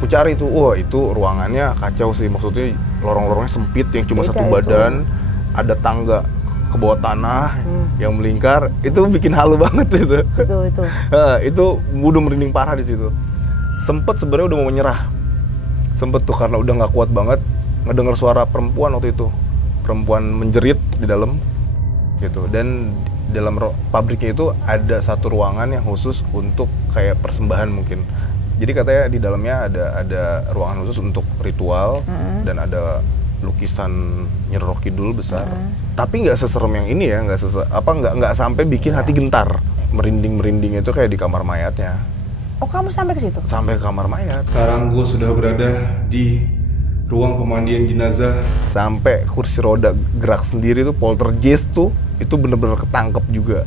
Aku cari tuh, wah itu ruangannya kacau sih, maksudnya lorong-lorongnya sempit yang cuma Beda satu itu. badan, ada tangga ke bawah tanah yang melingkar, itu bikin halu banget itu. Itu. Itu udah merinding parah di situ. Sempet sebenarnya udah mau menyerah, sempet tuh karena udah nggak kuat banget ngedenger suara perempuan waktu itu, perempuan menjerit di dalam gitu. Dan dalam pabriknya itu ada satu ruangan yang khusus untuk kayak persembahan mungkin. Jadi katanya di dalamnya ada ruangan khusus untuk ritual dan ada lukisan Nyi Roro Kidul besar. Tapi nggak seserem yang ini ya, nggak sampai bikin hati gentar. Merinding itu kayak di kamar mayatnya. Oh, kamu sampai ke situ? Sampai ke kamar mayat. Sekarang gue sudah berada di ruang pemandian jenazah. Sampai kursi roda gerak sendiri tuh, poltergeist tuh, itu bener-bener ketangkep juga.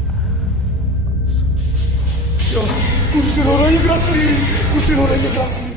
Ya, kursi rodanya gerak sendiri. Kursi rodanya gerak sendiri.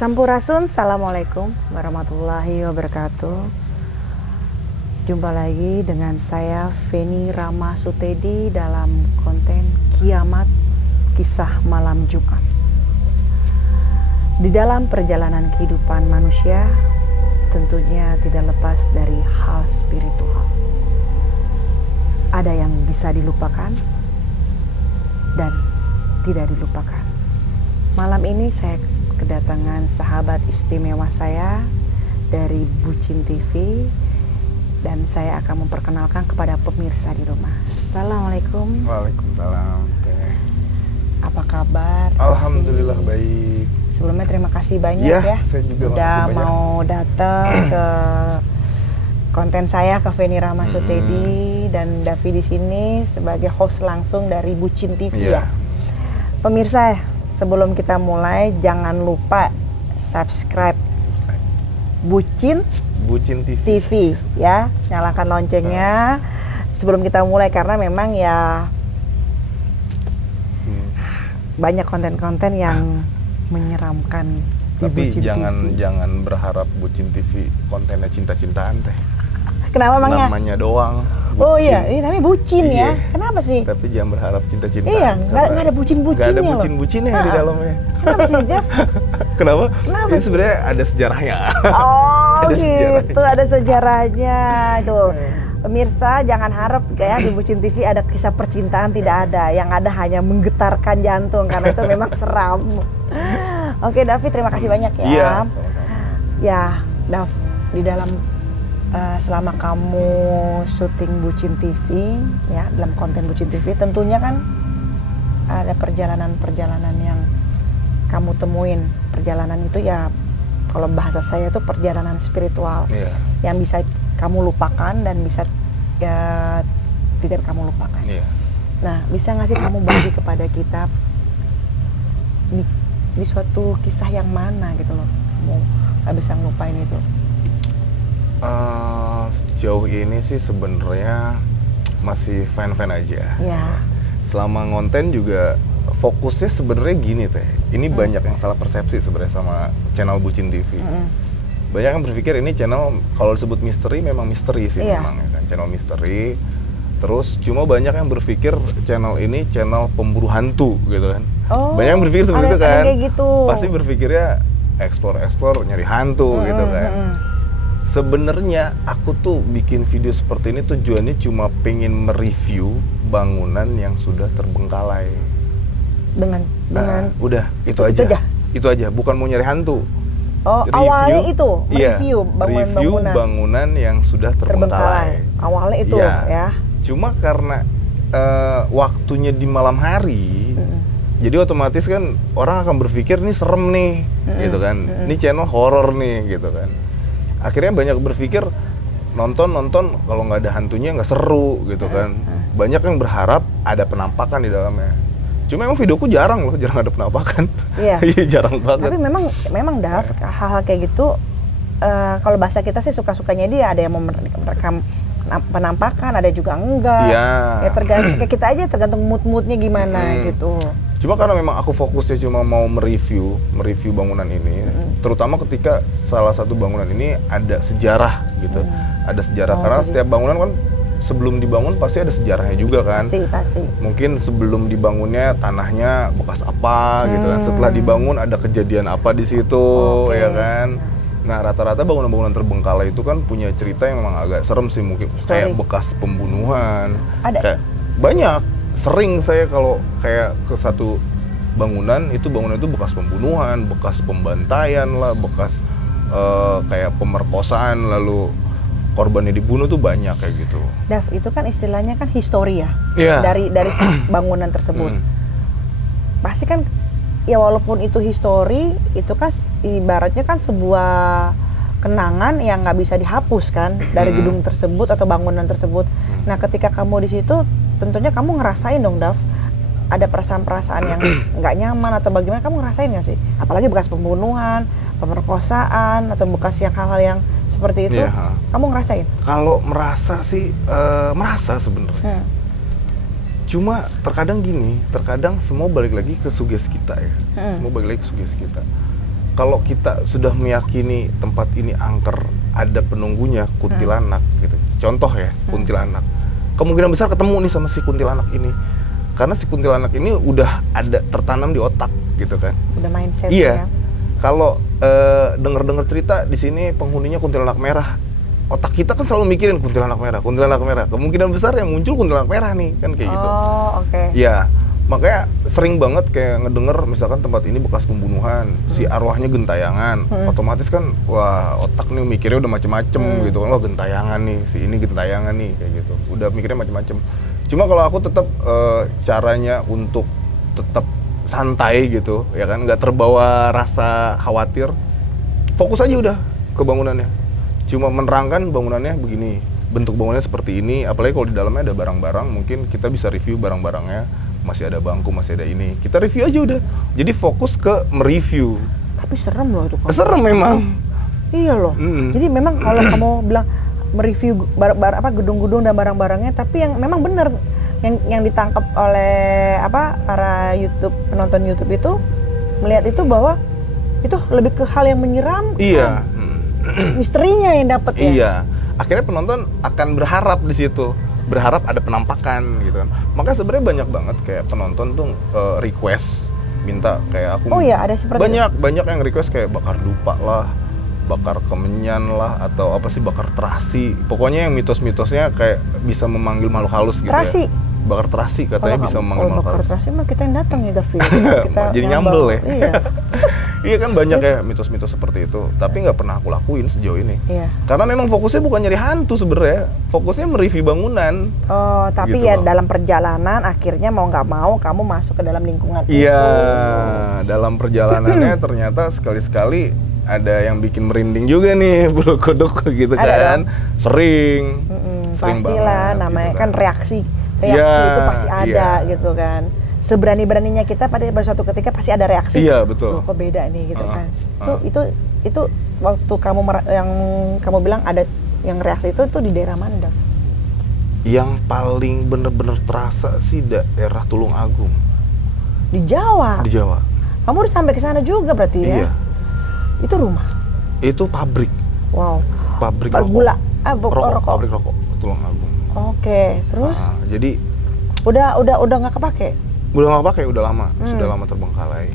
Sampurasun, Assalamualaikum warahmatullahi wabarakatuh. Jumpa lagi dengan saya Feni Rama Sutedi dalam konten Kiamat Kisah Malam Jumat. Di dalam perjalanan kehidupan manusia, tentunya tidak lepas dari hal spiritual. Ada yang bisa dilupakan dan tidak dilupakan. Malam ini saya kedatangan sahabat istimewa saya dari Bucin TV dan saya akan memperkenalkan kepada pemirsa di rumah. Assalamualaikum. Waalaikumsalam. Apa kabar? Alhamdulillah baik. Sebelumnya terima kasih banyak ya. Saya juga udah mau datang ke konten saya ke Feni Rama Sutedi dan Davi di sini sebagai host langsung dari Bucin TV ya. Pemirsa, sebelum kita mulai jangan lupa subscribe Bucin TV ya, nyalakan loncengnya sebelum kita mulai karena memang ya banyak konten-konten yang menyeramkan di tapi Bucin TV. jangan berharap Bucin TV kontennya cinta-cintaan teh. Kenapa emangnya? Namanya doang. Bucin. Oh iya, ini namanya bucin ya. Kenapa sih? Tapi jangan berharap cinta-cintaan. Iya, nggak ada bucin-bucinnya. Nggak ada bucin-bucinnya di dalamnya. Kenapa sih, Jeff? Kenapa? Kenapa Ini sebenarnya ada sejarahnya. Oh Ada gitu, ada sejarahnya itu. Pemirsa jangan harap kayak di Bucin TV ada kisah percintaan, tidak ada. Yang ada hanya menggetarkan jantung karena itu memang seram. Oke, Davi, terima kasih banyak ya. Iya. Ya, Dav, di dalam selama kamu syuting Bucin TV ya, dalam konten Bucin TV tentunya kan ada perjalanan-perjalanan yang kamu temuin. Perjalanan itu ya kalau bahasa saya itu perjalanan spiritual yang bisa kamu lupakan dan bisa ya tidak kamu lupakan. Nah, bisa nggak sih kamu bagi kepada kita di suatu kisah yang mana gitu loh, kamu nggak bisa ngelupain itu? Sejauh ini sih sebenarnya masih fan-fan aja. Ya. Selama ngonten juga fokusnya sebenarnya gini teh. Ini banyak yang salah persepsi sebenarnya sama channel Bucin TV. Banyak yang berpikir ini channel kalau disebut misteri memang misteri sih Iya. memang ya kan, channel misteri. Terus cuma banyak yang berpikir channel ini channel pemburu hantu gitu kan. Oh, Banyak yang berpikir seperti ada- itu ada kan. kayak gitu. Pasti berpikirnya explore nyari hantu gitu kan. Sebenarnya aku tuh bikin video seperti ini tujuannya cuma pengen mereview bangunan yang sudah terbengkalai. Dengan Udah itu Itu aja. aja? Itu aja, bukan mau nyari hantu. oh awalnya itu mereview review bangunan bangunan yang sudah terbengkalai. Awalnya itu Iya. ya. Cuma karena waktunya di malam hari, jadi otomatis kan orang akan berpikir ini serem nih, gitu kan. Ini channel horor nih, gitu kan. Akhirnya banyak berpikir nonton kalau nggak ada hantunya nggak seru, gitu kan. Banyak yang berharap ada penampakan di dalamnya. Cuma emang videoku jarang ada penampakan. Iya. Iya jarang banget. Tapi memang Dav, hal-hal kayak gitu kalau bahasa kita sih suka-sukanya dia, ada yang mau merekam penampakan, ada juga enggak. Iya. Ya tergantung kayak kita aja, tergantung mood-moodnya gimana gitu. Cuma karena memang aku fokusnya cuma mau mereview bangunan ini, terutama ketika salah satu bangunan ini ada sejarah gitu. Ada sejarah Oh, karena jadi- setiap bangunan kan sebelum dibangun pasti ada sejarahnya juga kan. Pasti. Mungkin sebelum dibangunnya tanahnya bekas apa gitu kan. Setelah dibangun ada kejadian apa di situ, Oke. ya kan. Nah, rata-rata bangunan-bangunan terbengkalai itu kan punya cerita yang memang agak serem sih, mungkin kayak Story. bekas pembunuhan. Ada? Kayak banyak. Sering saya kalau kayak ke satu bangunan itu bekas pembunuhan, bekas pembantaian lah, bekas kayak pemerkosaan, lalu korbannya dibunuh tuh banyak kayak gitu. Dav, itu kan istilahnya kan histori ya. Iya. Dari si bangunan tersebut. Pasti kan ya walaupun itu histori, itu kan ibaratnya kan sebuah kenangan yang nggak bisa dihapus kan dari gedung tersebut atau bangunan tersebut. Nah, ketika kamu di situ, tentunya kamu ngerasain dong, Dav, ada perasaan-perasaan yang nggak nyaman atau bagaimana, kamu ngerasain nggak sih? Apalagi bekas pembunuhan, pemerkosaan atau bekas yang hal-hal yang seperti itu, Iya. kamu ngerasain? Kalau merasa sih merasa sebenarnya. Cuma terkadang gini, terkadang semua balik lagi ke sugesti kita ya. Semua balik lagi ke sugesti kita. Kalau kita sudah meyakini tempat ini angker, ada penunggunya, kuntilanak gitu. Contoh ya, kuntilanak. Kemungkinan besar ketemu nih sama si kuntilanak ini. Karena si kuntilanak ini udah ada tertanam di otak gitu kan. Udah mindset Iya. ya. Kalau denger cerita di sini penghuninya kuntilanak merah, otak kita kan selalu mikirin kuntilanak merah. Kemungkinan besar yang muncul kuntilanak merah nih, kan kayak gitu. Oh, oke. Ya, makanya sering banget kayak ngedenger misalkan tempat ini bekas pembunuhan, si arwahnya gentayangan, otomatis kan wah otak nih mikirnya udah macem-macem gitu kan, wah gentayangan nih, si ini gentayangan nih kayak gitu. Udah mikirnya macem-macem. Cuma kalau aku tetap caranya untuk tetap santai gitu, ya kan, nggak terbawa rasa khawatir, fokus aja udah ke bangunannya. Cuma menerangkan bangunannya begini, bentuk bangunannya seperti ini, apalagi kalau di dalamnya ada barang-barang, mungkin kita bisa review barang-barangnya, masih ada bangku, masih ada ini, kita review aja udah. Jadi fokus ke mereview. Tapi serem loh itu kan. Serem memang. Iya loh. Jadi memang kalau kamu bilang mereview gedung-gedung dan barang-barangnya, tapi yang memang benar yang ditangkap oleh para penonton YouTube itu melihat itu bahwa itu lebih ke hal yang menyeramkan. Iya. Misterinya yang dapat ya. Iya. Akhirnya penonton akan berharap di situ, berharap ada penampakan gitu kan. Makanya sebenarnya banyak banget kayak penonton tuh request minta kayak aku. Oh iya, ada seperti banyak yang request kayak bakar dupa lah, bakar kemenyan lah, atau apa sih, bakar terasi. Pokoknya yang mitos-mitosnya kayak bisa memanggil makhluk halus gitu Terasi. ya. Bakar terasi katanya bisa memanggil makhluk bakar halus. terasi mah kita yang datang ya, Davi. Kita Jadi nyambel ya. Iya. Iya kan banyak ya mitos-mitos seperti itu, tapi nggak pernah aku lakuin sejauh ini. Iya. Karena memang fokusnya bukan nyari hantu sebenarnya, fokusnya mereview bangunan. Oh, tapi Gitu ya loh. dalam perjalanan akhirnya mau nggak mau kamu masuk ke dalam lingkungan Iya, itu. dalam perjalanannya ternyata sekali-sekali ada yang bikin merinding juga nih, bulu kuduk gitu Ada kan. Sering Pastilah, banget, namanya gitu kan reaksi Iya, itu pasti ada iya. gitu kan. Seberani-beraninya kita pada suatu ketika pasti ada reaksi. Iya, betul. Loh, kok beda nih gitu kan. uh. Itu waktu kamu yang kamu bilang ada yang reaksi itu di daerah mana, Dav? Yang paling bener-bener terasa sih daerah Tulung Agung Di Jawa. di Jawa. Kamu udah sampai ke sana juga berarti ya? Iya, Itu rumah. itu pabrik. Wow. Pabrik Gula. rokok. Pabrik rokok Tulungagung. Oke, terus? Jadi Udah nggak kepake? udah nggak pakai, udah lama, sudah lama terbengkalai.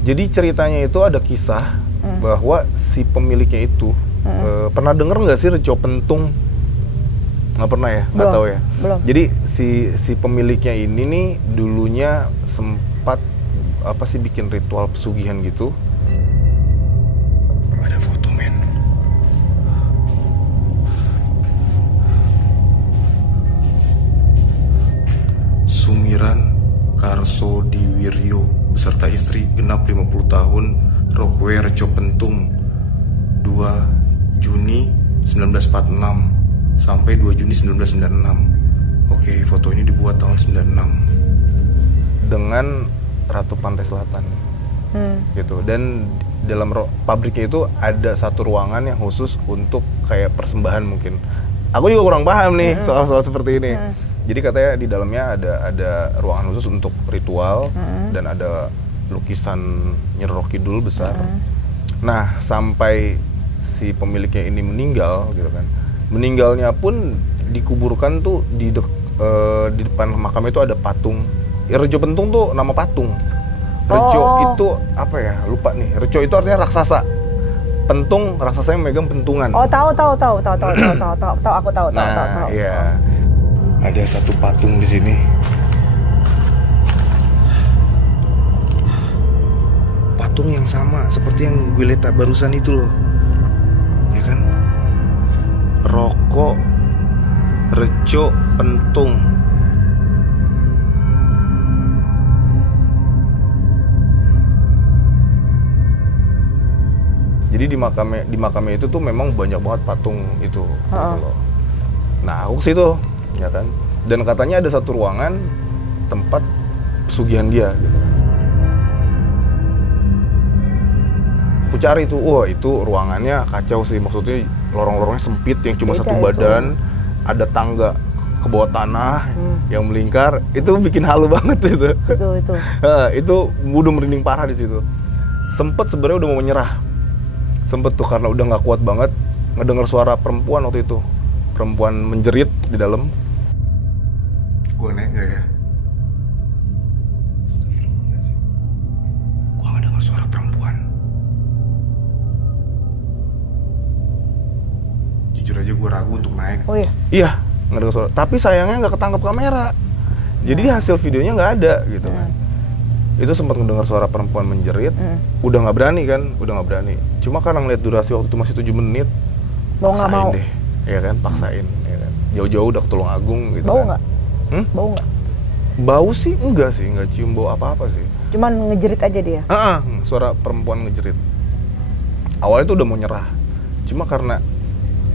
Jadi ceritanya itu ada kisah bahwa si pemiliknya itu pernah denger nggak sih Reco Pentung? Nggak pernah ya? Nggak tahu ya? Belum. Jadi si pemiliknya ini nih dulunya sempat bikin ritual pesugihan gitu. Ada foto, men. Sumiran Karso Diwiryo beserta istri genap 50 tahun Rokwe Reco Pentung 2 Juni 1946 sampai 2 Juni 1996. Oke, foto ini dibuat tahun 96 dengan Ratu Pantai Selatan gitu. Dan dalam pabriknya itu ada satu ruangan yang khusus untuk kayak persembahan mungkin. Aku juga kurang paham nih soal-soal seperti ini. Jadi katanya di dalamnya ada ruangan khusus untuk ritual dan ada lukisan Nyi Roro Kidul besar. Nah, sampai si pemiliknya ini meninggal gitu kan. Meninggalnya pun dikuburkan tuh di depan makamnya itu ada patung. Reco Pentung tuh nama patung. Reco itu apa ya? Lupa nih. Reco itu artinya raksasa. Pentung raksasa yang megang pentungan. Oh, tahu. Aku tahu. Iya. Ada satu patung di sini. Patung yang sama seperti yang gue lihat barusan itu loh. Ya kan? Rokok Reco Pentung. Jadi di makamnya itu tuh memang banyak banget patung itu gitu loh. Nah, aku ke situ, ya kan. Dan katanya ada satu ruangan tempat pesugihan dia gitu. Aku cari tuh, wah itu ruangannya kacau sih, maksudnya lorong-lorongnya sempit yang cuma Beda satu badan, ada tangga ke bawah tanah yang melingkar, itu bikin halu banget itu. Itu. Itu udah merinding parah di situ. Sempet sebenarnya udah mau menyerah. Sempet tuh karena udah nggak kuat banget ngedengar suara perempuan waktu itu. Perempuan menjerit di dalam. Gua naik nggak ya? Astagfirullahaladzim. Gua nggak dengar suara perempuan. Jujur aja gue ragu untuk naik. Oh iya? Iya, nggak dengar suara. Tapi sayangnya nggak ketangkap kamera. Jadi hasil videonya nggak ada gitu kan. Itu sempat mendengar suara perempuan menjerit. Udah nggak berani kan? Udah nggak berani. Cuma karena ngeliat durasi waktu itu masih 7 menit. Mau nggak mau? Deh. Ya kan, paksain. Ya kan. Jauh-jauh udah ke Tulungagung gitu. Bau kan. nggak? Bau nggak? Bau sih enggak sih, nggak cium bau apa-apa sih. Cuman ngejerit aja dia? Suara perempuan ngejerit. Awalnya tuh udah mau nyerah. Cuma karena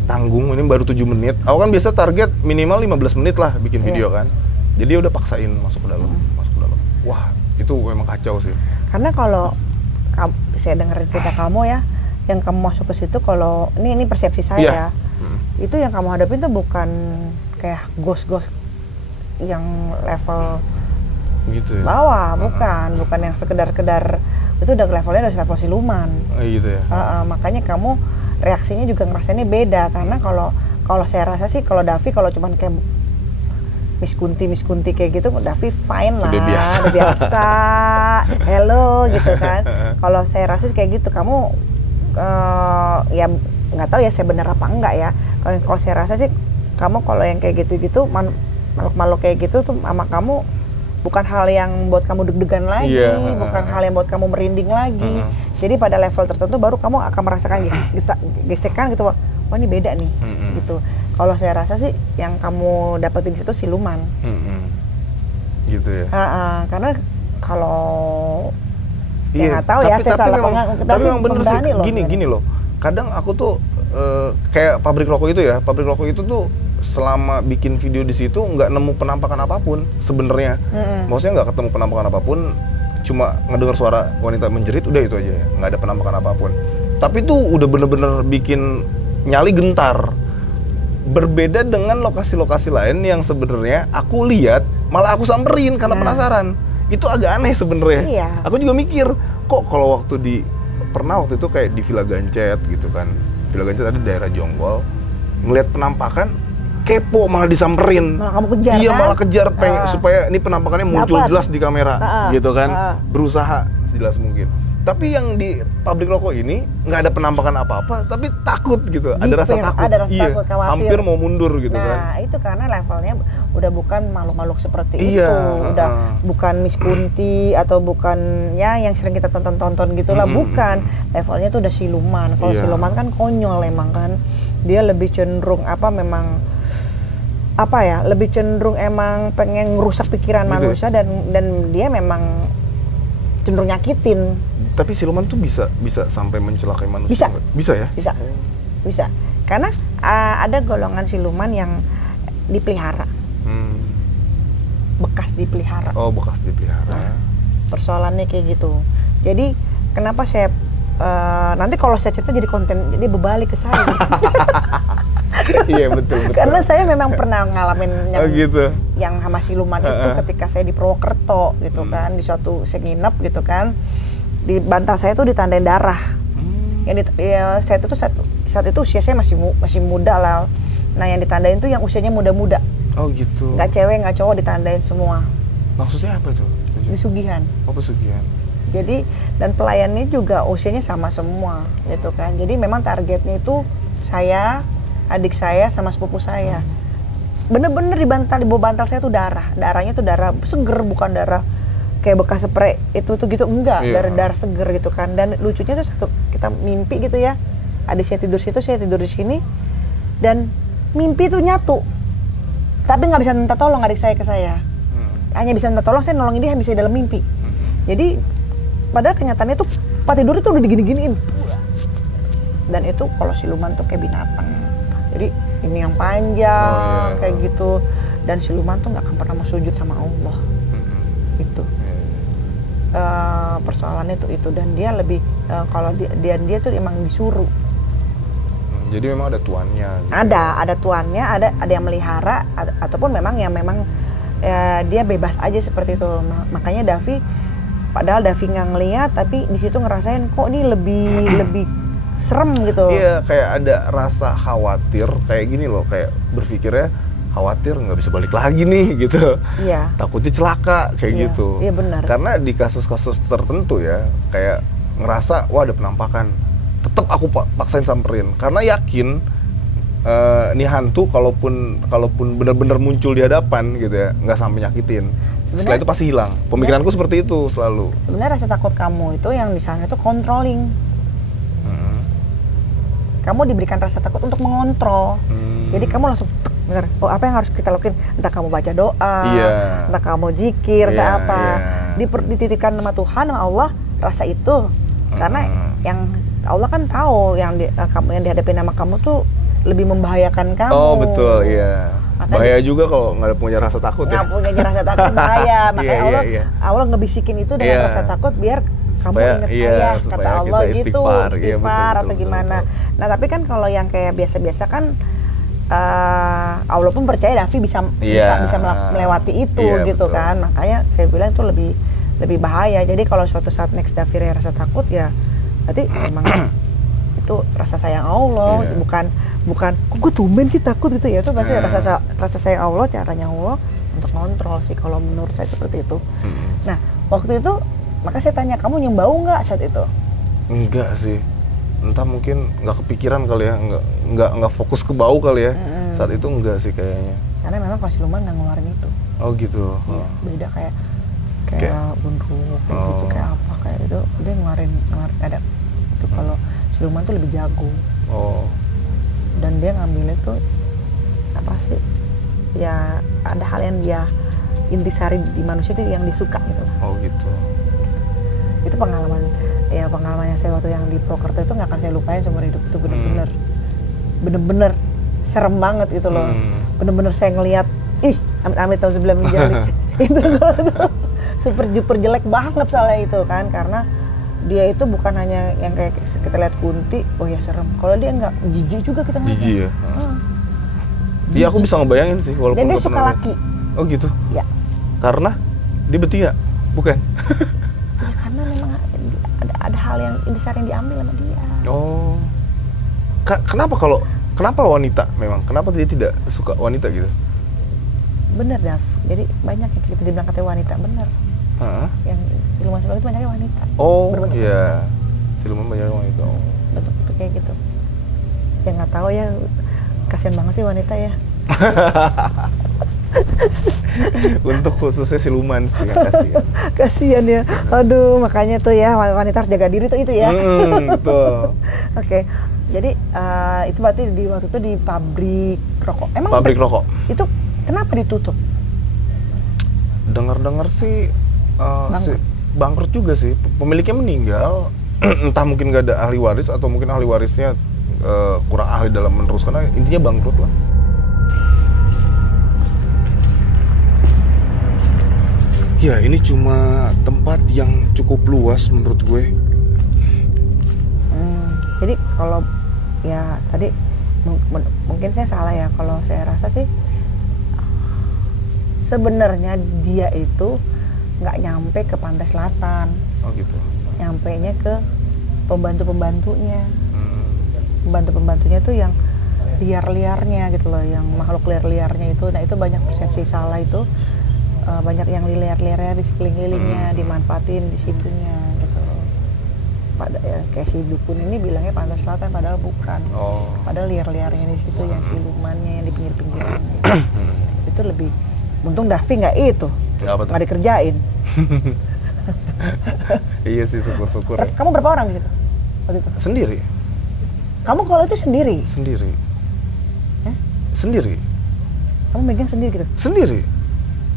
tanggung, ini baru 7 menit. Aku kan biasa target minimal 15 menit lah bikin video kan. Jadi udah paksain masuk ke dalam. Wah, itu memang kacau sih. Karena kalau saya dengar cerita kamu ya, yang kamu masuk ke situ, kalau ini persepsi saya ya, itu yang kamu hadapin tuh bukan kayak ghost yang level gitu ya? bawah, bukan yang sekedar itu udah levelnya udah level siluman. Gitu ya. Makanya kamu reaksinya juga ngerasainnya beda, karena kalau saya rasa sih kalau Davi kalau cuman kayak Miss Kunti kayak gitu, Davi fine lah, udah biasa, hello gitu kan. Kalau saya rasa sih kayak gitu, kamu ya nggak tahu ya saya bener apa enggak ya. Kalau saya rasa sih kamu kalau yang kayak gitu-gitu makhluk-makhluk kayak gitu tuh sama kamu bukan hal yang buat kamu deg-degan lagi, bukan hal yang buat kamu merinding lagi. Jadi pada level tertentu baru kamu akan merasakan gesekan gitu, wah ini beda nih, gitu. Kalau saya rasa sih yang kamu dapetin di situ siluman. Gitu ya. Karena kalau ya nggak tahu ya, saya salah tapi memang bener sih, gini loh. Kadang aku tuh kayak pabrik rokok itu ya, pabrik rokok itu tuh selama bikin video di situ nggak nemu penampakan apapun sebenarnya. Maksudnya nggak ketemu penampakan apapun, cuma ngedengar suara wanita menjerit, udah itu aja ya, nggak ada penampakan apapun. Tapi tuh udah bener-bener bikin nyali gentar. Berbeda dengan lokasi-lokasi lain yang sebenarnya aku lihat malah aku samperin karena penasaran. Itu agak aneh sebenarnya. Iya. Aku juga mikir, kok kalau waktu itu kayak di Villa Gancet gitu kan. Villa Gancet ada daerah Jonggol. Ngelihat penampakan kepo malah disamperin. Malah kamu kejar Iya, kan? malah kejar supaya ini penampakannya muncul Dapat. jelas di kamera gitu kan. Berusaha sejelas mungkin. Tapi yang di pabrik rokok ini nggak ada penampakan apa-apa, tapi takut gitu. Ada rasa Jiper, takut. ada rasa takut, khawatir. Hampir mau mundur gitu kan. Nah, itu karena levelnya udah bukan makhluk-makhluk seperti Iya, itu. Udah bukan Miss Kunti atau bukan ya yang sering kita tonton-tonton gitulah, bukan. Levelnya tuh udah siluman. Kalau Iya. siluman kan konyol emang kan. Dia lebih cenderung lebih cenderung emang pengen ngerusak pikiran Gitu. manusia dan dia memang cenderung nyakitin. Tapi siluman tuh bisa sampai mencelakai manusia. Bisa. nggak? Bisa ya? Bisa. Karena ada golongan siluman yang dipelihara, bekas dipelihara. Oh, bekas dipelihara. Persoalannya kayak gitu. Jadi kenapa saya nanti kalau saya cerita jadi konten, jadi berbalik ke saya. Iya, betul. Karena saya memang pernah ngalamin yang sama siluman itu ketika saya di Purwokerto gitu kan, di suatu saya nginep gitu kan, di bantal saya tuh ditandain darah. Yang saat itu usia saya masih muda lah. Nah, yang ditandain tuh yang usianya muda-muda. Oh gitu. Nggak cewek nggak cowok ditandain semua. Maksudnya apa tuh? Pesugihan. Oh, pesugihan. Jadi dan pelayannya juga usianya sama semua gitu kan. Jadi memang targetnya itu saya, adik saya sama sepupu saya. Bener-bener di bawah bantal saya tuh darahnya tuh darah seger, bukan darah kayak bekas spray itu tuh gitu, enggak. Darah seger gitu kan. Dan lucunya tuh kita mimpi gitu ya, adik saya tidur situ, saya tidur di sini, dan mimpi tuh nyatu, tapi nggak bisa minta tolong adik saya ke saya. Hanya bisa minta tolong, saya nolongin dia bisa dalam mimpi. Jadi padahal kenyataannya tuh pas tidur itu udah digini-giniin. Dan itu kalau siluman tuh kayak binatang. Jadi ini yang panjang kayak gitu, dan siluman tuh nggak akan pernah mau sujud sama Allah. Itu persoalannya tuh itu, dan dia lebih kalau dia tuh emang disuruh. Jadi memang ada tuannya. Gitu. Ada tuannya, ada yang melihara, ataupun memang dia bebas aja seperti itu. Makanya padahal Davi nggak ngeliat, tapi di situ ngerasain kok ini lebih serem gitu. Iya, kayak ada rasa khawatir, kayak gini loh, kayak berpikirnya khawatir nggak bisa balik lagi nih gitu. Iya. Takutnya celaka kayak gitu. Iya benar. Karena di kasus-kasus tertentu ya, kayak ngerasa wah ada penampakan, tetap aku paksain samperin karena yakin nih hantu kalaupun benar-benar muncul di hadapan gitu ya, nggak sampai nyakitin. Setelah itu pasti hilang. Pemikiranku seperti itu selalu. Sebenarnya rasa takut kamu itu yang di sana itu controlling. Kamu diberikan rasa takut untuk mengontrol. Jadi kamu langsung bener, apa yang harus kita lakuin? Entah kamu baca doa, entah kamu zikir, entah apa. Dititipkan sama Tuhan, sama Allah, rasa itu. Karena yang Allah kan tahu yang dihadapi nama kamu tuh lebih membahayakan kamu. Oh betul, iya. Makanya bahaya juga kalau nggak punya rasa takut ya. Nggak punya rasa takut bahaya. Makanya Allah ngebisikin itu dengan rasa takut biar kamu ingat saya, kata Allah gitu, istighfar atau gimana. Betul. Nah tapi kan kalau yang kayak biasa-biasa kan Allah pun percaya Davi bisa melewati itu gitu betul. Kan. Makanya saya bilang itu lebih bahaya. Jadi kalau suatu saat next Davi rasa takut ya berarti memang itu rasa sayang Allah, bukan kok gue tumben sih takut gitu ya. Itu pasti rasa sayang Allah, caranya Allah untuk ngontrol sih kalau menurut saya seperti itu. Nah waktu itu maka saya tanya, kamu nyium bau nggak saat itu? Enggak sih, entah mungkin nggak kepikiran kali ya, nggak fokus ke bau kali ya. Saat itu enggak sih kayaknya. Karena memang kalau siluman nggak ngeluarin itu. Oh gitu. Iya, beda kayak bunduk kayak gitu, kayak apa kayak itu dia ngeluarin ada itu. Kalau siluman tuh lebih jago. Dan dia ngambilnya tuh apa sih? Ya ada hal yang dia intisari di manusia itu yang disuka gitu. Oh gitu. Itu pengalamannya saya waktu yang di Purwokerto itu nggak akan saya lupain seumur hidup. Itu bener-bener serem banget gitu loh. Bener-bener saya ngelihat, amit-amit tahu sebelah menjalik. Itu super jelek banget soalnya itu kan, karena dia itu bukan hanya yang kayak kita lihat Kunti, oh ya serem. Kalau dia nggak, jijik juga kita ngeliatnya. Jijik ya. Iya, aku bisa ngebayangin sih walaupun Dan dia nggak suka pernah lihat. laki. Oh gitu. Ya. Karena dia betina, bukan? Ya karena memang ada hal yang intisar yang diambil sama dia. Oh. Kenapa wanita memang? Kenapa dia tidak suka wanita gitu? Bener, Dav. Jadi banyak yang gitu dibilang katanya wanita, bener. Hah? Yang siluman-siluman itu banyaknya wanita. Oh, Berbentuk iya. Siluman banyak wanita. Oh. Bentuk kayak gitu. Ya nggak tahu ya, kasihan banget sih wanita ya. Untuk khususnya siluman sih, kasihan. Kasihan ya. Aduh, makanya tuh ya wanita harus jaga diri tuh itu ya. Betul. Oke. Jadi itu berarti waktu itu di pabrik rokok. Emang Pabrik rokok. itu kenapa ditutup? Dengar-dengar sih Bangkrut. bangkrut juga sih. Pemiliknya meninggal. Entah mungkin nggak ada ahli waris atau mungkin ahli warisnya kurang ahli dalam meneruskan. Intinya bangkrut lah. Ya, ini cuma tempat yang cukup luas menurut gue. Jadi kalau ya tadi mungkin saya salah ya, kalau saya rasa sih sebenarnya dia itu nggak nyampe ke pantai selatan, Oh gitu. nyampenya ke pembantu-pembantunya. Pembantu-pembantunya tuh yang liar-liarnya gitu loh, yang makhluk liar-liarnya itu. Nah itu banyak persepsi salah itu, banyak yang liar-liarnya di sekeliling-kelilingnya dimanfaatin di situnya gitu loh. Ya, kayak si dukun ini bilangnya pantai selatan padahal bukan. Oh. Padahal liar-liarnya di situ, yang silumannya yang di pinggir-pinggirnya gitu. Itu lebih, untung Davi nggak itu, Ya, apa tuh? nggak dikerjain. Iya sih, syukur-syukur ya. Kamu berapa orang di situ waktu itu? Sendiri. Kamu kalau itu sendiri? Sendiri. Hah? Sendiri. Kamu megang sendiri gitu? Sendiri.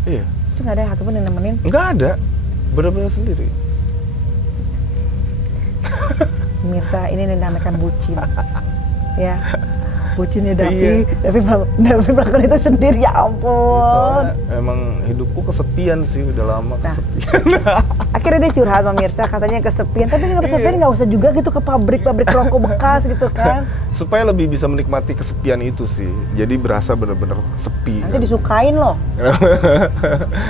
Iya. Terus nggak ada satupun yang nemenin? Nggak ada. Benar-benar sendiri. Mirsa, ini dinamakan bucin. Ya, bucinnya Iya. Davi melakukan itu sendiri, ya ampun. Soalnya emang hidupku kesepian sih, udah lama Nah. kesepian. Akhirnya dia curhat sama Mirsa, katanya kesepian. Tapi nggak kesepian, nggak usah juga gitu ke pabrik rokok bekas gitu kan. Supaya lebih bisa menikmati kesepian itu sih. Jadi berasa benar-benar sepi. Nanti disukain loh.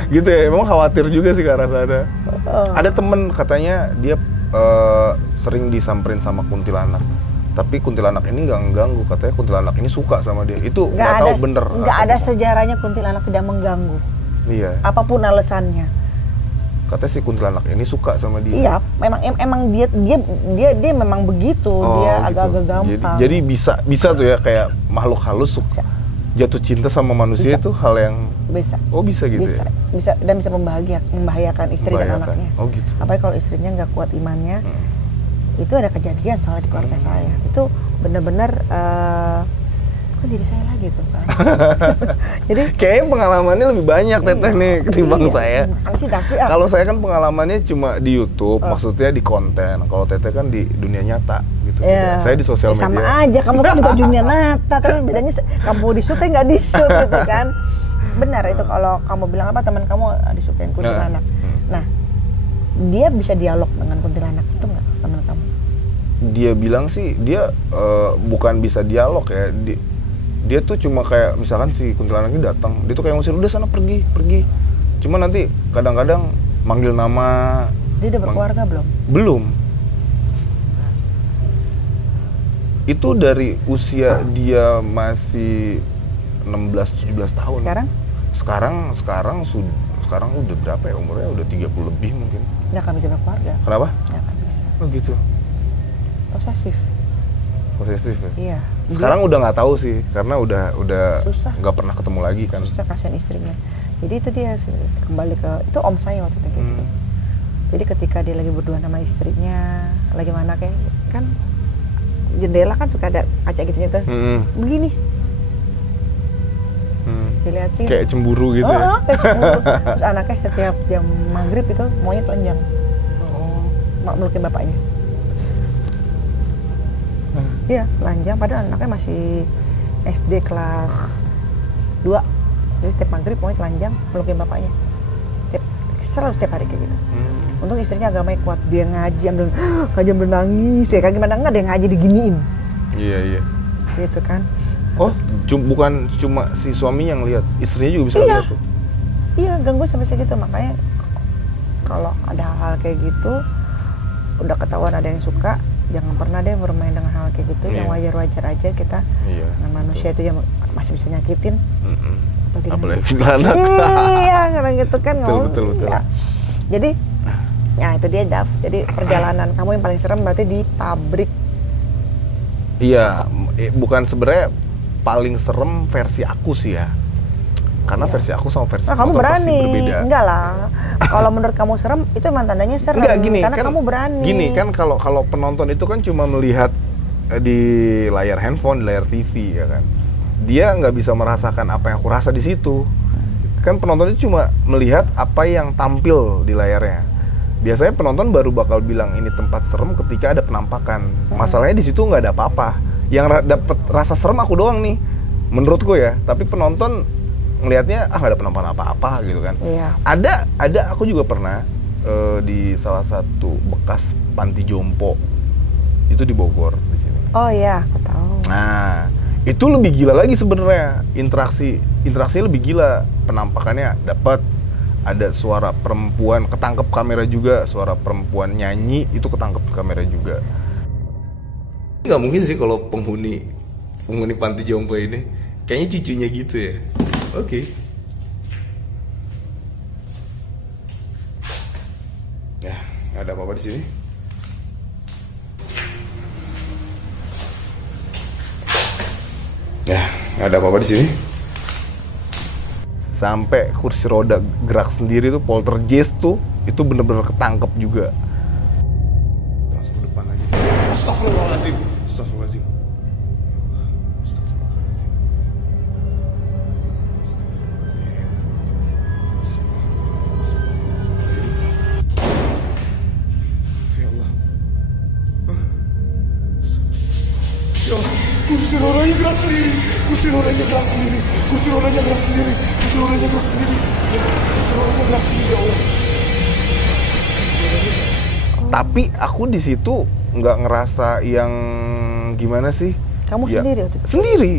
Gitu ya, emang khawatir juga sih ke arah sana. Oh. Ada temen katanya dia sering disamperin sama kuntilanak. Tapi kuntilanak ini nggak mengganggu, katanya kuntilanak ini suka sama dia. Itu nggak tahu bener. Nggak ada sejarahnya kuntilanak tidak mengganggu. Iya. Apapun alasannya. Katanya si kuntilanak ini suka sama dia. Iya, emang dia memang begitu. Oh, Dia gitu. agak-agak gampang. Jadi bisa tuh ya, kayak makhluk halus Bisa. jatuh cinta sama manusia Bisa. itu hal yang Bisa. oh bisa gitu Bisa, ya. bisa dan bisa membahayakan istri dan Membahayakan. anaknya. Oh gitu. Apalagi kalau istrinya nggak kuat imannya. Itu ada kejadian soalnya di keluarga saya. Itu benar-benar kok jadi saya lagi tuh kan. Jadi Kayaknya pengalamannya lebih banyak Teteh nih ketimbang iya, saya. gimana sih Davi? Kalau saya kan pengalamannya cuma di YouTube, Oh. maksudnya di konten. Kalau Teteh kan di dunia nyata gitu. Ya, Saya di sosial media. sama aja, kamu kan juga dunia nyata, tapi bedanya kamu di shoot, saya nggak di shoot gitu kan. Benar itu kalau kamu bilang apa teman kamu disukain kuntilanak. Nah, dia bisa dialog dengan kuntilanak itu nggak teman kamu? Dia bilang sih dia bukan bisa dialog ya. Dia tuh cuma kayak misalkan si kuntilanak ini datang, dia tuh kayak ngusir, udah sana pergi. Cuma nanti kadang-kadang manggil nama. Dia udah berkeluarga belum? Belum. Itu dari usia dia masih 16-17 tahun. Sekarang udah berapa ya umurnya? Udah 30 lebih mungkin. Nggak akan bisa berkeluarga. Kenapa? Nggak akan bisa. Oh gitu. Posesif Ya? iya. Sekarang udah nggak tahu sih, karena udah Susah. nggak pernah ketemu lagi kan. Susah, kasihan istrinya. Jadi itu dia kembali ke itu om saya waktu itu kayak gitu. Jadi ketika dia lagi berdua sama istrinya, lagi mana kayak kan jendela kan suka ada kaca gitu tuh. Begini dilihatin. Kayak cemburu gitu ya. Kayak cemburu. Terus anaknya setiap jam maghrib itu maunya telanjang. Melukin bapaknya. Iya, telanjang padahal anaknya masih SD kelas 2. Jadi setiap maghrib maunya telanjang melukin bapaknya. Selalu setiap hari kayak gitu. Untung istrinya agamanya kuat, dia ngaji sambil nangis ya kan, gimana enggak dia ngaji diginiin. Iya. Gitu kan. Oh, bukan cuma si suami yang lihat, istrinya juga bisa Iya. lihat tuh. Iya, gangguan sampai segitu. Makanya kalau ada hal kayak gitu, udah ketahuan ada yang suka, jangan pernah deh bermain dengan hal kayak gitu. Yang Iya. wajar-wajar aja kita. Iya. Nah, manusia itu yang masih bisa nyakitin. Apalagi anak. Iya, kadang gitu kan. Betul. Iya. Jadi, ya itu dia Dav. Jadi perjalanan kamu yang paling serem berarti di pabrik. Iya, bukan sebenarnya paling serem versi aku sih ya. Karena Iya. versi aku sama versi Nah, kamu penonton pasti berani. berbeda. Enggak lah. Kalau menurut kamu serem, itu emang tandanya serem. Enggak gini, karena kan, kamu berani. Gini kan kalau penonton itu kan cuma melihat di layar handphone, di layar TV ya kan. Dia nggak bisa merasakan apa yang aku rasa di situ. Kan penonton itu cuma melihat apa yang tampil di layarnya. Biasanya penonton baru bakal bilang ini tempat serem ketika ada penampakan. Masalahnya di situ nggak ada apa-apa. Yang dapat rasa serem aku doang nih, menurutku ya. Tapi penonton ngelihatnya nggak ada penampakan apa-apa gitu kan. Iya. Ada aku juga pernah di salah satu bekas panti jompo itu di Bogor di sini. Oh iya, aku tahu. Nah, itu lebih gila lagi sebenarnya. Interaksinya lebih gila. Penampakannya dapat, ada suara perempuan ketangkep kamera juga, suara perempuan nyanyi itu ketangkep kamera juga. Nggak mungkin sih kalau penghuni panti jompo ini kayaknya cucunya gitu ya. Oke. Ya, nggak ada apa-apa di sini. Ya, nggak ada apa-apa di sini. Sampai kursi roda gerak sendiri tuh, poltergeist tuh, itu bener-bener ketangkep juga. Langsung ke depan aja. Astagfirullahaladzim. Astagfirullahaladzim. Astagfirullahaladzim. Ya Allah. Ya Allah, kursi rodanya gerak sendiri. Kursi rodanya gerak sendiri. Kursi rodanya gerak sendiri. Kursi rodanya gerak sendiri. Kursi rodanya gerak sendiri, ya Allah. Tapi aku di situ nggak ngerasa yang gimana sih? Kamu Ya, sendiri waktu itu? Sendiri.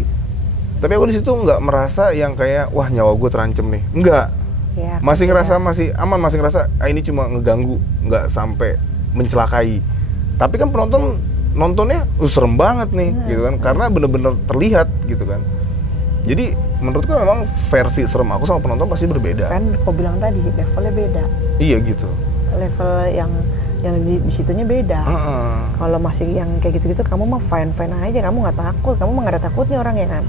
Tapi aku di situ nggak merasa yang kayak wah nyawa gue terancam nih. Enggak. Ya, Masih iya. ngerasa masih aman, masih ngerasa ini cuma ngeganggu, nggak sampai mencelakai. Tapi kan penonton nontonnya serem banget nih, gitu kan? Karena bener-bener terlihat, gitu kan? Jadi menurutku memang versi serem aku sama penonton pasti berbeda. Kan kau bilang tadi levelnya beda. Iya gitu. Level yang di situnya beda. Heeh. Kalau masih yang kayak gitu-gitu kamu mah fine aja, kamu nggak takut, kamu mah nggak ada takutnya orangnya kan?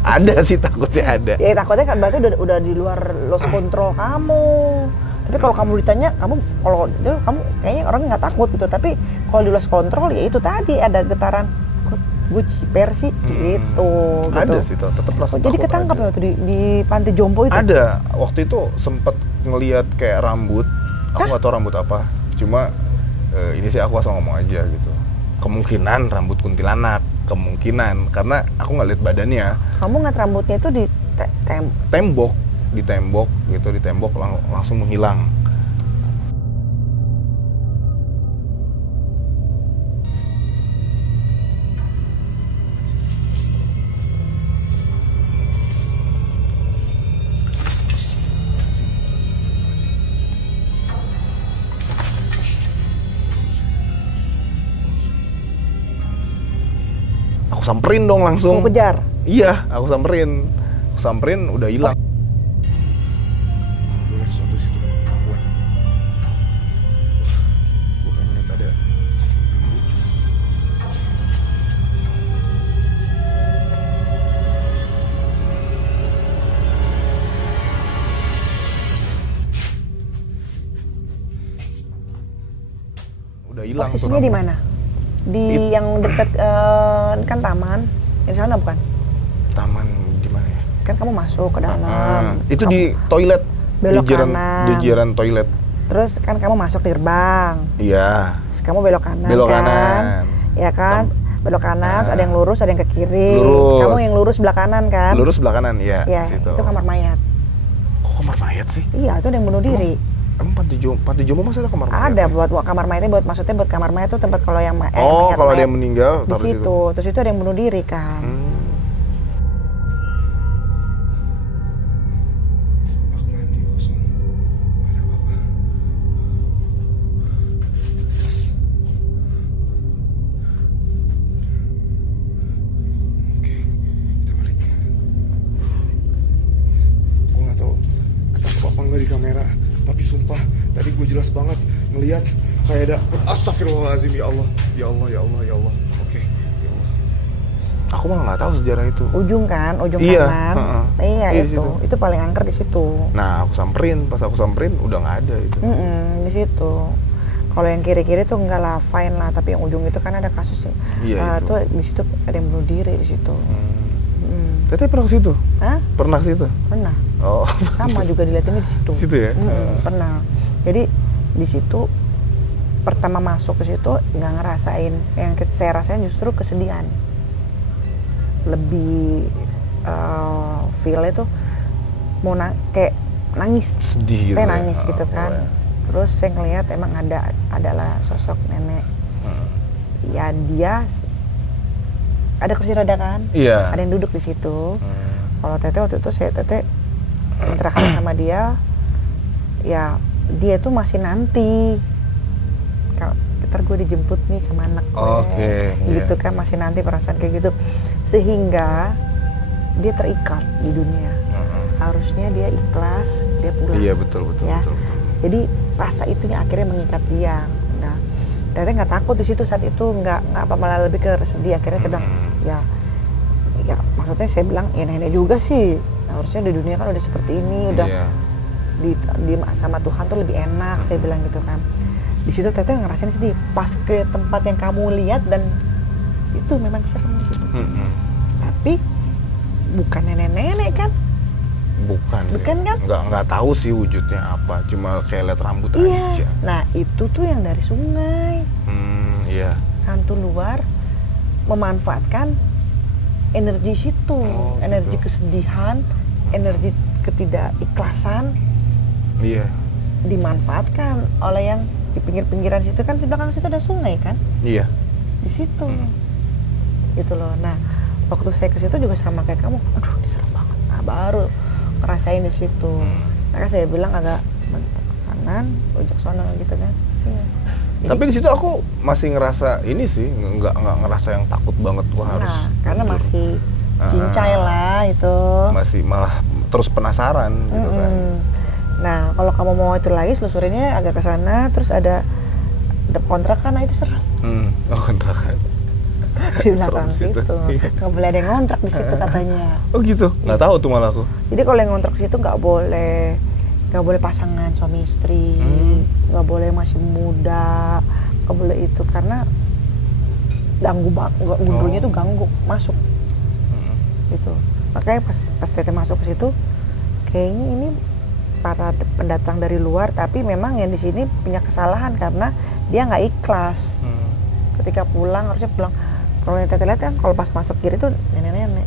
Ada sih, takutnya ada. Ya takutnya kan berarti udah di luar lost control kamu. Tapi kalau kamu ditanya, kamu kayaknya orangnya nggak takut gitu. Tapi kalau di lost control ya itu tadi ada getaran, kok gue ciper sih gitu. Ada sih, tetap rasa Jadi takut ketangkap ada. ya waktu di panti jompo itu? Ada, waktu itu sempet ngelihat kayak rambut. Aku nggak tahu rambut apa. Cuma ini sih aku asal ngomong aja gitu. Kemungkinan rambut kuntilanak, kemungkinan karena aku nggak lihat badannya. Kamu ngeliat rambutnya itu di Tembok gitu, di tembok langsung menghilang. Aku samperin dong langsung. kamu kejar. Iya, aku samperin udah hilang. Boleh sesuatu situ, perempuan. Gue pengen lihat ada rambut. Udah hilang. tuh Posisinya di rambut. mana? Di yang dekat kan taman. Yang sana bukan? Taman gimana ya? Kan kamu masuk ke dalam. Itu Kamu di toilet. belok di kanan. jiran toilet. Terus kan kamu masuk di gerbang. Iya. Terus kamu belok kanan Belok kan? kanan. Ya kan? Belok kanan, terus ada yang lurus, ada yang ke kiri. Lurus. Kamu yang lurus sebelah kanan kan? Lurus sebelah kanan, ya. Ya, Situ. itu kamar mayat. Kok kamar mayat sih? Iya, itu ada yang bunuh diri. Emang panti jompo masih ada kamar mayat? Ada buat kamar mayatnya, maksudnya buat kamar mayat tuh tempat kalau yang Oh, mayat- kalau ada mayat yang meninggal di taruh situ. Terus itu ada yang bunuh diri kan. nggak di kamera, tapi sumpah tadi gue jelas banget ngelihat kayak ada astagfirullahaladzim, ya Allah, ya Allah, ya Allah, ya Allah. Oke, ya Allah. Aku malah nggak tahu sejarah itu. Ujung kan, ujung Iya, kanan. Iya Iya, di itu. situ. Itu paling angker di situ. Nah, pas aku samperin udah nggak ada itu. Di situ. Kalau yang kiri-kiri tuh enggak lah, fine lah, tapi yang ujung itu kan ada kasus Iya, itu. tuh di situ ada yang bunuh diri di situ. Teteh pernah ke situ? Hah? Pernah ke situ? Pernah. Oh, Sama juga dilihatinnya di situ. Situ ya? Pernah. Jadi di situ pertama masuk ke situ nggak ngerasain, yang saya rasain justru kesedihan. Lebih feel itu mau kayak nangis. sedih gitu. Saya ya? nangis gitu kan. Boleh. Terus saya ngelihat emang adalah sosok nenek. Ya dia ada kursi roda kan? Iya. Ada yang duduk di situ. Kalau Teteh waktu itu Teteh interaksi sama dia, ya dia tuh masih nanti. Kalau ntar gue dijemput nih sama anak gue, Oke, gitu iya. kan, masih nanti perasaan kayak gitu, sehingga dia terikat di dunia. Harusnya dia ikhlas, dia pulang. Iya, betul. Ya. Jadi rasa itunya akhirnya mengikat dia. Nah, Teteh nggak takut di situ saat itu, nggak apa, malah lebih ke sedih. Akhirnya dia bilang, ya maksudnya saya bilang, ya nenek juga sih. Harusnya di dunia kan udah seperti ini, udah Iya. di sama Tuhan tuh lebih enak. Saya bilang gitu kan. Di situ Teteh ngerasain sedih. Pas ke tempat yang kamu lihat dan itu memang serem di situ. Tapi bukan nenek-nenek kan? Bukan kan? Nggak tahu sih wujudnya apa, cuma kayak lihat rambut Iya. aja. Nah itu tuh yang dari sungai. Iya. Hantu luar memanfaatkan energi situ, Oh, energi gitu. kesedihan, energi ketidakikhlasan Iya. dimanfaatkan oleh yang di pinggir-pinggiran situ kan, di belakang situ ada sungai kan, Iya. di situ, gitu loh. Nah waktu saya ke situ juga sama kayak kamu, aduh ini serem banget. Nah baru ngerasain di situ. Maka saya bilang agak mentok kanan, ujung sana gitu kan. Iya. Jadi, Tapi di situ aku masih ngerasa ini sih, nggak ngerasa yang takut banget gua harus. nah, karena mundur. masih cincai lah itu. Masih malah terus penasaran gitu kan. Nah, kalau kamu mau itu lagi selusurinnya agak ke sana, terus ada kontrakan, nah itu serem Oh, kontrakan. di belakang Serem situ. situ. Nggak boleh ada yang ngontrak di situ katanya. Oh gitu, nggak tahu tuh malah aku. Jadi kalau yang ngontrak situ nggak boleh pasangan suami istri, nggak boleh masih muda, nggak boleh itu karena ganggu banget, gundurnya tuh ganggu masuk. Gitu. Makanya pas Teteh masuk ke situ, kayaknya ini para pendatang dari luar, tapi memang yang di sini punya kesalahan karena dia nggak ikhlas. Ketika pulang harusnya pulang. Kalau yang Teteh lihat kan, kalau pas masuk kiri tuh nenek-nenek.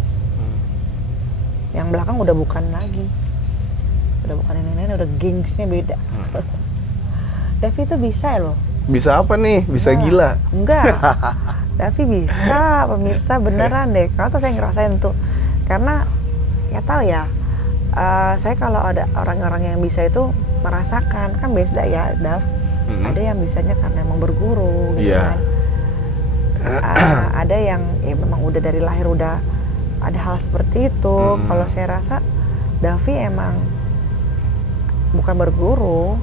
Yang belakang udah bukan lagi, udah bukan nenek-nenek, udah gengsnya beda. Davi tuh bisa loh. Bisa apa nih? Bisa Nah, gila? Enggak. Davi bisa, pemirsa beneran deh. Kalau tuh saya ngerasain tuh, karena ya tahu ya. Saya kalau ada orang-orang yang bisa itu merasakan, kan beda ya, Dav. Ada yang bisanya karena emang berguru, gitu Iya. kan. Ada yang ya memang udah dari lahir udah ada hal seperti itu. Kalau saya rasa Davi emang bukan berguru.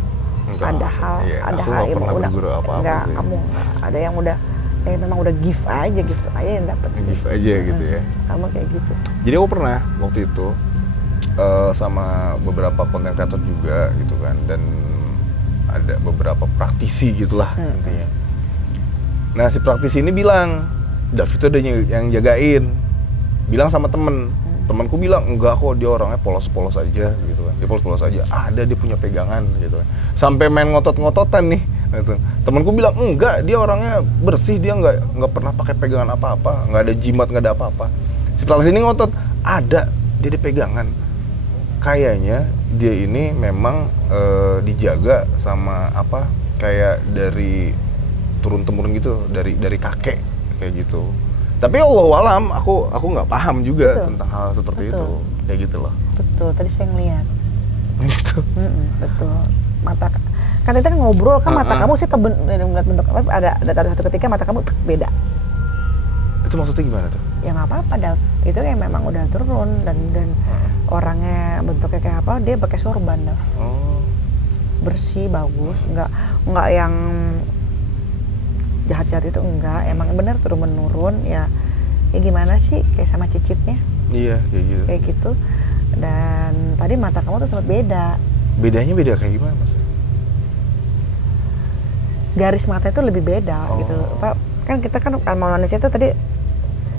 Enggak. Ada hal, Iya, ada aku hal nggak yang pernah udah berguru apa-apa enggak, sih. kamu ada yang udah memang udah gift aja yang dapat. Give aja gitu ya. Kamu kayak gitu. Jadi aku pernah waktu itu sama beberapa konten kreator juga gitu kan, dan ada beberapa praktisi gitulah intinya. Nah si praktisi ini bilang, Davi itu ada yang jagain, bilang sama temanku bilang enggak kok, dia orangnya polos-polos aja gitu kan, dia polos-polos aja, ada dia punya pegangan gitu kan, sampai main ngotot-ngototan nih gitu. Temanku bilang enggak, dia orangnya bersih, dia nggak pernah pakai pegangan apa-apa, nggak ada jimat, nggak ada apa-apa. Si praktisi ini ngotot, ada dia di pegangan, kayaknya dia ini memang dijaga sama apa, kayak dari turun-temurun gitu, dari kakek kayak gitu. Tapi wallahualam aku nggak paham juga tentang hal seperti itu, kayak gitu loh. Betul, tadi saya ngeliat. Gitu. Betul. Mata kan kita kan ngobrol kan, mata kamu sih melihat bentuk apa, ada satu ketika mata kamu beda. Itu maksudnya gimana tuh? Ya nggak apa-apa, Dav. Itu yang memang udah turun dan orangnya bentuknya kayak apa, dia pakai sorban Dav. Oh. Bersih, bagus, nggak yang jahat-jahat itu, enggak, emang bener turun menurun ya. Ya gimana sih, kayak sama cicitnya Iya, kayak gitu. gitu. Dan tadi mata kamu tuh sempat beda, Bedanya beda kayak gimana Mas? garis mata itu lebih beda Oh. gitu. Apa kan kita kan manusia itu tadi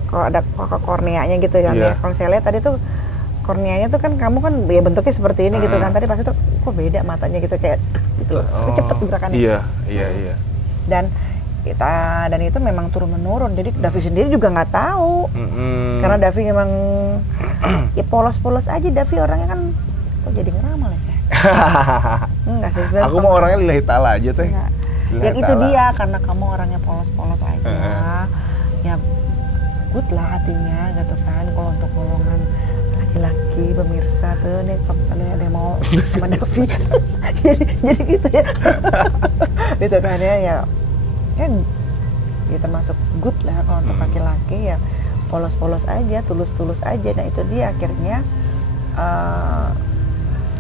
kalau ada korneanya gitu kan Iya. ya. Kalau saya lihat tadi tuh korneanya tuh kan kamu kan ya bentuknya seperti ini gitu kan. Tadi pas itu kok beda matanya gitu kayak gitu. Tapi cepet gerakannya. Iya. Dan itu memang turun menurun. Jadi Davi sendiri juga nggak tahu. Karena Davi memang ya polos-polos aja. Davi orangnya kan kok jadi ngeramal ya saya? Enggak sih. sebenarnya Aku mau orangnya lillahi ta'ala aja teh. enggak. Lillahi Yang itu ta'ala. dia, karena kamu orangnya polos-polos aja. Ya good lah hatinya gitu kan. Kalau untuk golongan laki-laki pemirsa tuh nih kalau ada yang mau sama Davi. jadi gitu ya. Gitu kan ya kan ya termasuk good lah kalau untuk laki-laki ya polos-polos aja, tulus-tulus aja. Nah itu dia akhirnya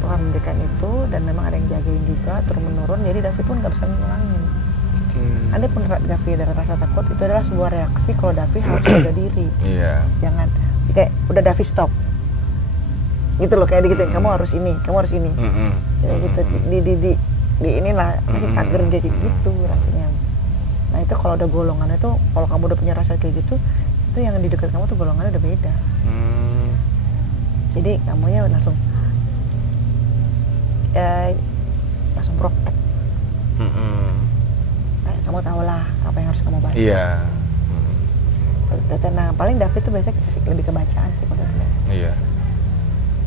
Tuhan memberikan itu dan memang ada yang jagain juga turun menurun, jadi Davi pun nggak bisa ngulangin. Andai pun Davi ada rasa takut, itu adalah sebuah reaksi kalau Davi harus jaga diri. Iya. Jangan kayak udah Davi stop gitu loh, kayak digituin, kamu harus ini kayak gitu di inilah masih pagar jadi gitu rasanya. Nah itu kalau udah golongan itu, kalau kamu udah punya rasa kayak gitu, itu yang di dekat kamu tuh golongannya udah beda. Jadi kamunya langsung protek. Nah, kamu tahulah apa yang harus kamu baca. Iya. Nah paling David tuh biasanya lebih kebacaan sih kalau David. Iya.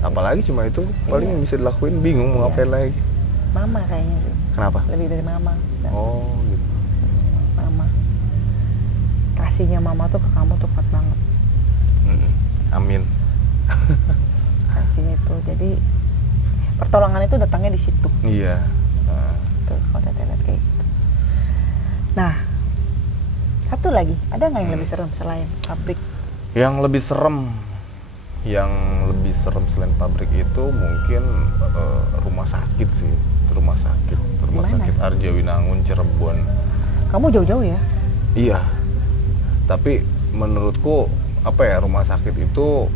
Apalagi cuma itu paling yang bisa dilakuin, bingung mau Iya. ngapain lagi. Mama kayaknya sih. Kenapa? Lebih dari mama. Dan Oh gitu. mama. Kasihnya mama tuh ke kamu tuh kuat banget. Amin. Kasihnya itu. Jadi pertolongan itu datangnya di situ. Iya. Tuh kalau Teteh lihat kayak gitu. Nah, satu lagi, ada nggak yang lebih serem selain pabrik? Yang lebih serem selain pabrik itu mungkin rumah sakit sih. Rumah Dimana? sakit Arjawinangun Cirebon. Kamu jauh-jauh ya? Iya. Tapi menurutku apa ya, rumah sakit itu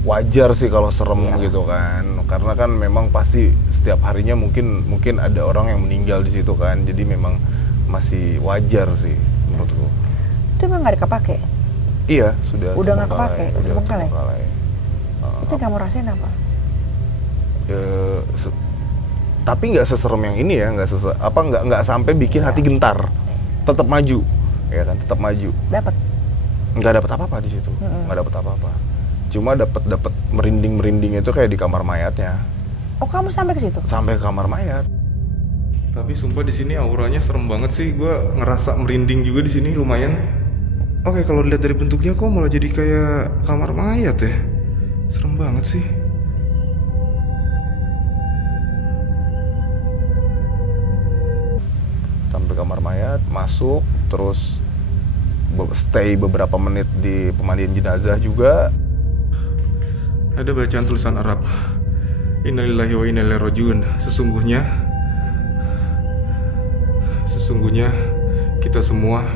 wajar sih kalau serem gitu kan, karena kan memang pasti setiap harinya mungkin ada orang yang meninggal di situ kan, jadi memang masih wajar sih menurutku. Itu emang nggak kepake? Iya, sudah nggak kepake, udah terbengkalai. Itu kamu rasain apa? Tapi nggak seserem yang ini ya, nggak sampai bikin hati gentar, tetap maju, ya kan, tetap maju. Dapat? Nggak dapat apa-apa di situ, nggak dapat apa-apa. Cuma dapat merinding itu kayak di kamar mayatnya. Oh kamu sampai ke situ? Sampai ke kamar mayat. Tapi sumpah di sini auranya serem banget sih. Gue ngerasa merinding juga di sini lumayan. Oke, kalau dilihat dari bentuknya kok malah jadi kayak kamar mayat ya. Serem banget sih. Sampai kamar mayat, masuk, terus stay beberapa menit di pemandian jenazah juga. Ada bacaan tulisan Arab. Innalillahi wa inna ilaihi rajiun. Sesungguhnya kita semua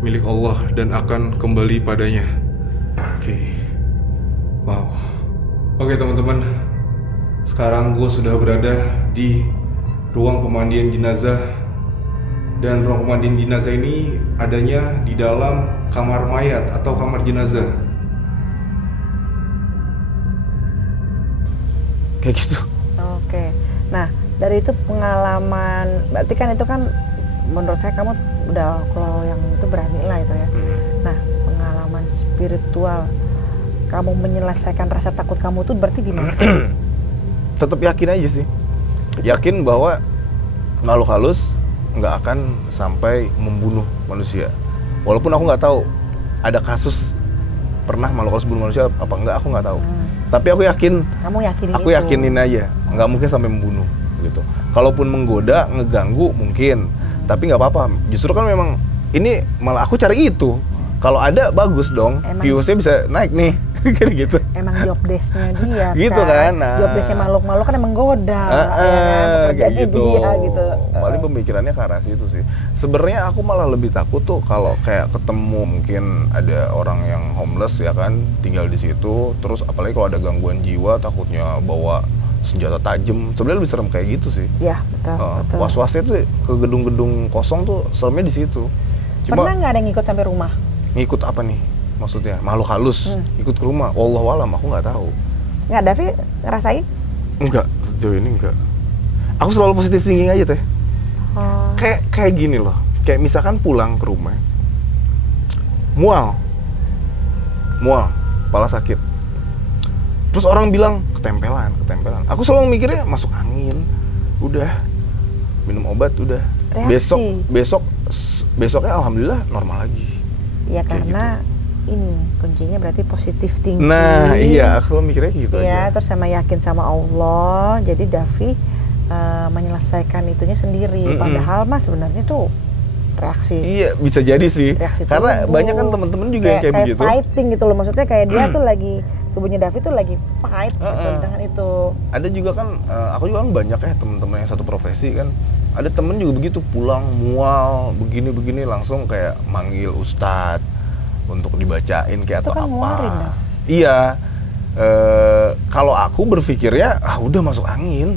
milik Allah dan akan kembali padanya. Oke. Wow. Oke teman-teman, sekarang gue sudah berada di ruang pemandian jenazah. Dan ruang pemandian jenazah ini adanya di dalam kamar mayat atau kamar jenazah. Kayak gitu. Oke. Nah dari itu pengalaman, berarti kan itu kan menurut saya kamu udah kalau yang itu berani lah itu ya. Nah pengalaman spiritual kamu menyelesaikan rasa takut kamu tuh berarti gimana? Tetap yakin aja sih. Yakin bahwa makhluk halus nggak akan sampai membunuh manusia. Walaupun aku nggak tahu ada kasus pernah makhluk halus bunuh manusia apa enggak, aku nggak tahu. Tapi aku yakin. Kamu yakinin aku itu? Yakinin aja, nggak mungkin sampai membunuh gitu. Kalaupun menggoda, ngeganggu mungkin, tapi nggak apa-apa. Justru kan memang ini malah aku cari itu. Kalau ada bagus dong, Emang viewsnya bisa naik nih. Kan gitu. Emang job desk-nya dia Gitu kan, nah. Job desk-nya makhluk-makhluk kan emang goda, ya kan? Kayak Pekerjaannya gitu. dia gitu. Paling pemikirannya ke arah situ sih. Sebenarnya aku malah lebih takut tuh kalau kayak ketemu mungkin ada orang yang homeless ya kan, tinggal di situ, terus apalagi kalau ada gangguan jiwa takutnya bawa senjata tajam. Sebenarnya lebih serem kayak gitu sih. Ya, betul. Was-wasnya tuh ke gedung-gedung kosong tuh seremnya di situ. Pernah nggak ada yang ngikut sampai rumah? Ngikut apa nih? Maksudnya makhluk halus ikut ke rumah. Wallahualam, aku nggak tahu. Nggak, Davi ngerasain? Enggak, sejauh ini enggak. Aku selalu positive thinking aja teh. Oh. Kayak gini loh. Kayak misalkan pulang ke rumah, mual, kepala sakit. Terus orang bilang ketempelan. Aku selalu mikirnya masuk angin, udah minum obat, udah. Reaksi. Besoknya alhamdulillah normal lagi. Ya Kayak karena ini kuncinya berarti positif thinking. Nah iya, aku mikirnya gitu ya, aja. terus sama yakin sama Allah. Jadi Davi menyelesaikan itunya sendiri. Padahal mah sebenarnya tuh reaksi. Iya, bisa jadi sih. Reaksi Karena tubuh. banyak kan temen-temen juga yang kayak begitu. Fighting gitu loh, maksudnya kayak dia tuh lagi, tubuhnya Davi tuh lagi fight gitu, dengan itu. Ada juga kan, aku juga kan banyak ya temen-temen yang satu profesi kan. Ada temen juga begitu, pulang mual begini langsung kayak manggil ustadz untuk dibacain kayak Itu atau kan apa. ngeluarin, Dav. Iya. Kalau aku berpikirnya udah masuk angin,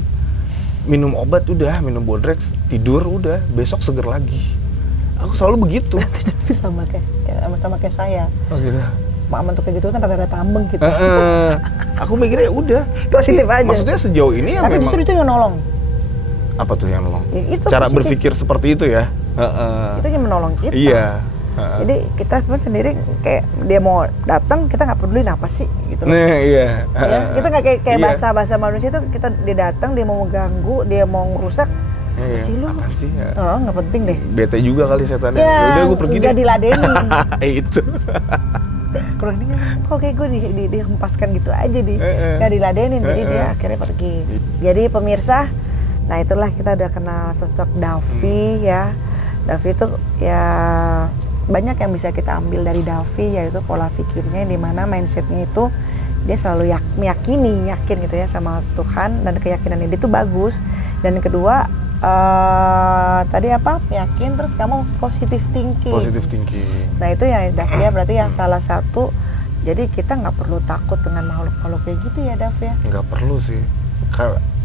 minum obat udah, minum Bodrex, tidur udah, besok seger lagi. Aku selalu begitu. Davi sama kayak saya. Oh gitu. Mama tuh kayak gitu kan rada-rada tambeng gitu. Aku mikirnya udah Positif aja. Maksudnya sejauh ini ya Tapi memang. justru itu yang nolong. Apa tuh yang nolong? Ya, itu cara positif. berpikir seperti itu ya. Itu yang menolong kita. Iya. Jadi kita pun sendiri kayak dia mau datang, kita nggak peduli apa sih gitu loh. Nah, iya. Ya, kita nggak kayak Iya. bahasa manusia itu, dia datang, dia mau mengganggu, dia mau ngerusak. Iya. Sih lu. Apaan sih ya? Oh, nggak penting deh. Bete juga kali setannya. Ya, Udah gue pergi nggak deh. diladenin. Itu. Kalau ini kok kayak gue dihempaskan gitu aja nggak diladenin, jadi dia akhirnya pergi. Jadi pemirsa, nah itulah kita udah kenal sosok Davi ya. Davi itu ya banyak yang bisa kita ambil dari Davi, yaitu pola pikirnya, di mana mindsetnya itu dia selalu yakin gitu ya sama Tuhan, dan keyakinan dia itu bagus. Dan kedua tadi apa, yakin, terus kamu positive thinking. Positive thinking. Nah itu ya Dav ya, berarti yang salah satu. Jadi kita nggak perlu takut dengan makhluk-makhluk kayak gitu ya Dav ya. Nggak perlu sih.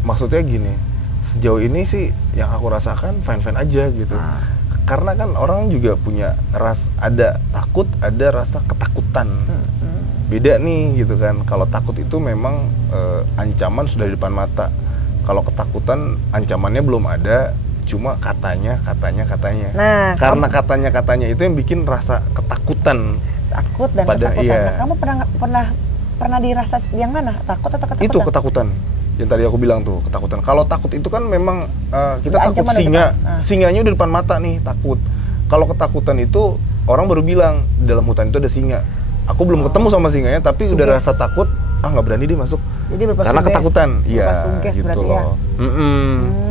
Maksudnya gini, sejauh ini sih yang aku rasakan fine-fine aja gitu. Karena kan orang juga punya ada takut, ada rasa ketakutan. Beda nih gitu kan. Kalau takut itu memang ancaman sudah di depan mata. Kalau ketakutan ancamannya belum ada, cuma katanya. Nah, karena katanya itu yang bikin rasa ketakutan. Takut dan ketakutan. Nah, kamu pernah dirasa yang mana? Takut atau ketakutan? Itu ketakutan. Yang tadi aku bilang tuh, ketakutan. Kalau takut itu kan memang kita Udah takut ancaman di singa. depan. Singanya udah depan mata nih, takut. Kalau ketakutan itu orang baru bilang di dalam hutan itu ada singa. Aku belum ketemu sama singanya, tapi udah Suges. rasa takut. Nggak berani deh masuk. Jadi berupa Karena suges. ketakutan. Berupa Iya. suges Gitu berarti loh. ya.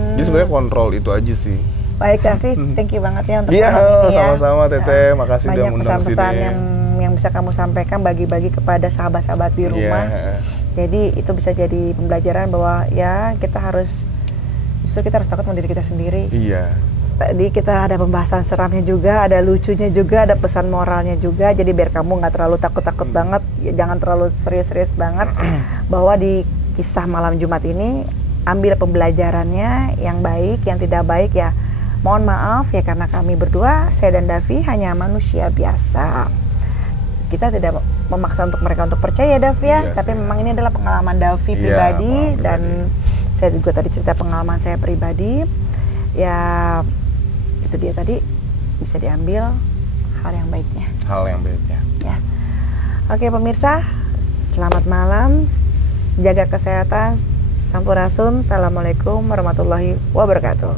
Jadi sebenarnya kontrol itu aja sih. Baik Davi, thank you banget ya untuk Iya, malam ini ya. sama-sama Teteh. Makasih udah banyak ngundang pesan-pesan sini. yang bisa kamu sampaikan, bagi-bagi kepada sahabat-sahabat di rumah. Iya. Jadi itu bisa jadi pembelajaran bahwa ya kita harus takut sama diri kita sendiri. Iya. Tadi kita ada pembahasan seramnya juga, ada lucunya juga, ada pesan moralnya juga. Jadi biar kamu nggak terlalu takut-takut banget, ya jangan terlalu serius-serius banget. Bahwa di kisah malam Jumat ini ambil pembelajarannya, yang baik, yang tidak baik ya. Mohon maaf ya, karena kami berdua, saya dan Davi hanya manusia biasa. Kita tidak memaksa untuk mereka untuk percaya Davi ya, Iya, tapi sih. memang ini adalah pengalaman Davi Iya, pribadi, pengalaman dan saya juga tadi cerita pengalaman saya pribadi. Ya itu dia tadi, bisa diambil hal yang baiknya Hal yang baiknya. ya. Oke pemirsa, selamat malam, jaga kesehatan, sampurasun, assalamualaikum warahmatullahi wabarakatuh.